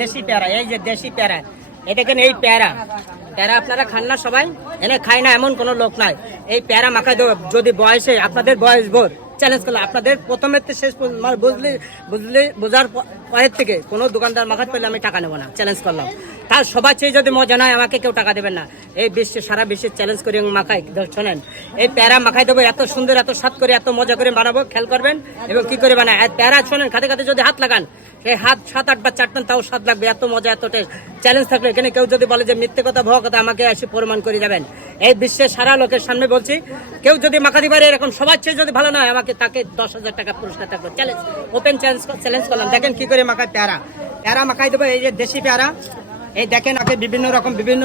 দেশি পেয়ারা, এই যে দেশি পেয়ারা, এই দেখেন এই পেয়ারা আপনারা খান না সবাই? এনে খায় না এমন কোনো লোক নাই। এই পেয়ারা মাখায় দেবো যদি বয়সে আপনাদের বয়স বোধ চ্যালেঞ্জ করলাম আপনাদের প্রথমের থেকে শেষ বোঝার পরের থেকে কোনো দোকানদার মাখাতে পেলে আমি টাকা নেবো না, চ্যালেঞ্জ করলাম। তার সবার চেয়ে যদি মজা নয় আমাকে কেউ টাকা দেবেন না। এই বিশ্বে সারা বিশ্বে চ্যালেঞ্জ করে মাখাই শোনেন, এই প্যারা মাখাই দেবো এত সুন্দর এত স্বাদ করে এত মজা করে বানাবো, খেয়াল করবেন এবং কি করে বানায়। আর প্যারা শোনেন খাতে খাতে যদি হাত লাগান সেই হাত 7-8 বার চাটবেন তাও স্বাদ লাগবে, এত মজা এত টেস্ট। চ্যালেঞ্জ থাকলে এখানে কেউ যদি বলে যে মিথ্যে কথা ভুয়া কথা আমাকে এসে প্রমাণ করে যাবেন। এই বিশ্বের সারা লোকের সামনে বলছি, কেউ যদি মাখাতে পারে এরকম সবার চেয়ে যদি ভালো নয় আমাকে তাকে 10,000 টাকা পুরস্কার থাকবে। চ্যালেঞ্জ ওপেন চ্যালেঞ্জ করলাম। দেখেন কি করে মাখায় প্যারা মাখাই দেবো। এই যে দেশি পেয়ারা, এই দেখেন আগে বিভিন্ন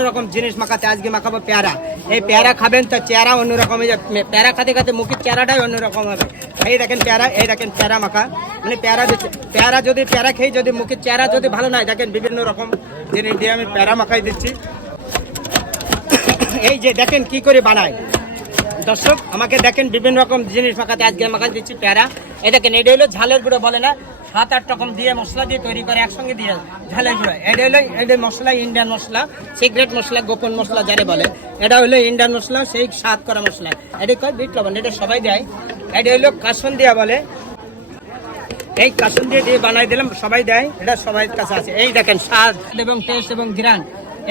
রকম জিনিস মাখাতে, আজকে মাখাবো পেয়ারা। এই পেয়ারা খাবেন তো চেহারা অন্যরকম, এই যে পেয়ারা খাতে খাতে মুখের চেহারাটাই অন্যরকম হবে। এই দেখেন পেয়ারা, এই দেখেন পেয়ারা মাখা, মানে পেয়ারা খেয়ে যদি মুখের চেহারা যদি ভালো নয়, দেখেন বিভিন্ন রকম জিনিস দিয়ে আমি পেয়ারা মাখাই দিচ্ছি। এই যে দেখেন কি করে বানায় দর্শক, আমাকে দেখেন বিভিন্ন রকম জিনিস মাখাতে আজকে মাখাই দিচ্ছি পেয়ারা। এই দেখেন এটা হলো ঝালের গুঁড়ো, বলে না 7-8 রকম দিয়ে মশলা দিয়ে তৈরি করে একসঙ্গে দিয়ে ঝালের গুঁড়ো। এটা মশলা ইন্ডিয়ান মশলা, সিক্রেট মশলা, গোপন মশলা যারে বলে। এটা হলো ইন্ডিয়ান মশলা, সেই স্বাদ করা মশলা। এটা কয় বিট লবণ, এটা সবাই দেয়। এটা হলো কাসন দিয়া বলে, এই কাসন দিয়ে বানাই দিলাম, সবাই দেয়, এটা সবাই কাছে আছে। এই দেখেন স্বাদ এবং টেস্ট এবং ঘ্রাণ,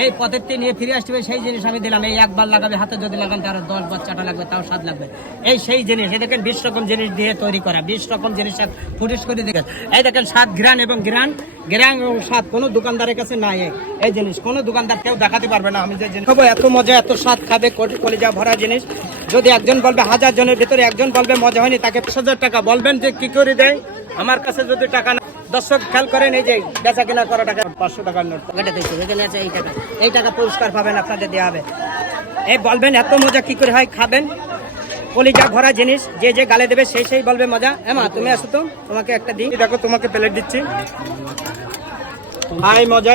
এই পথেরটি নিয়ে ফিরে আসতে হবে সেই জিনিস আমি দিলাম। এই একবার লাগাবে হাতে, যদি লাগান তার 10 বাচ্চাটা লাগবে, তাও স্বাদ লাগবে। এই সেই জিনিস, এই দেখেন 20 রকম জিনিস দিয়ে তৈরি করা, 20 রকম জিনিস ফুটিস করে দেখেন। এই দেখেন স্বাদ ঘ্রাণ এবং ঘ্রাণ এবং স্বাদ কোনো দোকানদারের কাছে নাই। এই জিনিস কোনো দোকানদার কেউ দেখাতে পারবে না। আমি যে জিনিস খাবো এত মজা এত স্বাদ খাবে, কলিজা ভরা জিনিস। যদি একজন বলবে 1000 জনের ভিতরে একজন বলবে মজা হয়নি, তাকে 5,000 টাকা বলবেন যে কি করে দেয়। আমার কাছে যদি টাকা না, দর্শক খেয়াল করেন, এই যে বেচা কেনা করা টাকা 500 টাকার নোট পকেটে দিচ্ছে, এখানে আছে এই টাকা পুরস্কার পাবেন, আপনাদের দেওয়া হবে। এই বলবেন এত মজা কি করে হয়, খাবেন কলিজা ভরা জিনিস, যে গালে দেবে সেই বলবে মজা। মা তুমি আসো তো, তোমাকে একটা দিই, দেখো তোমাকে প্লেট দিচ্ছি, হাই মজা।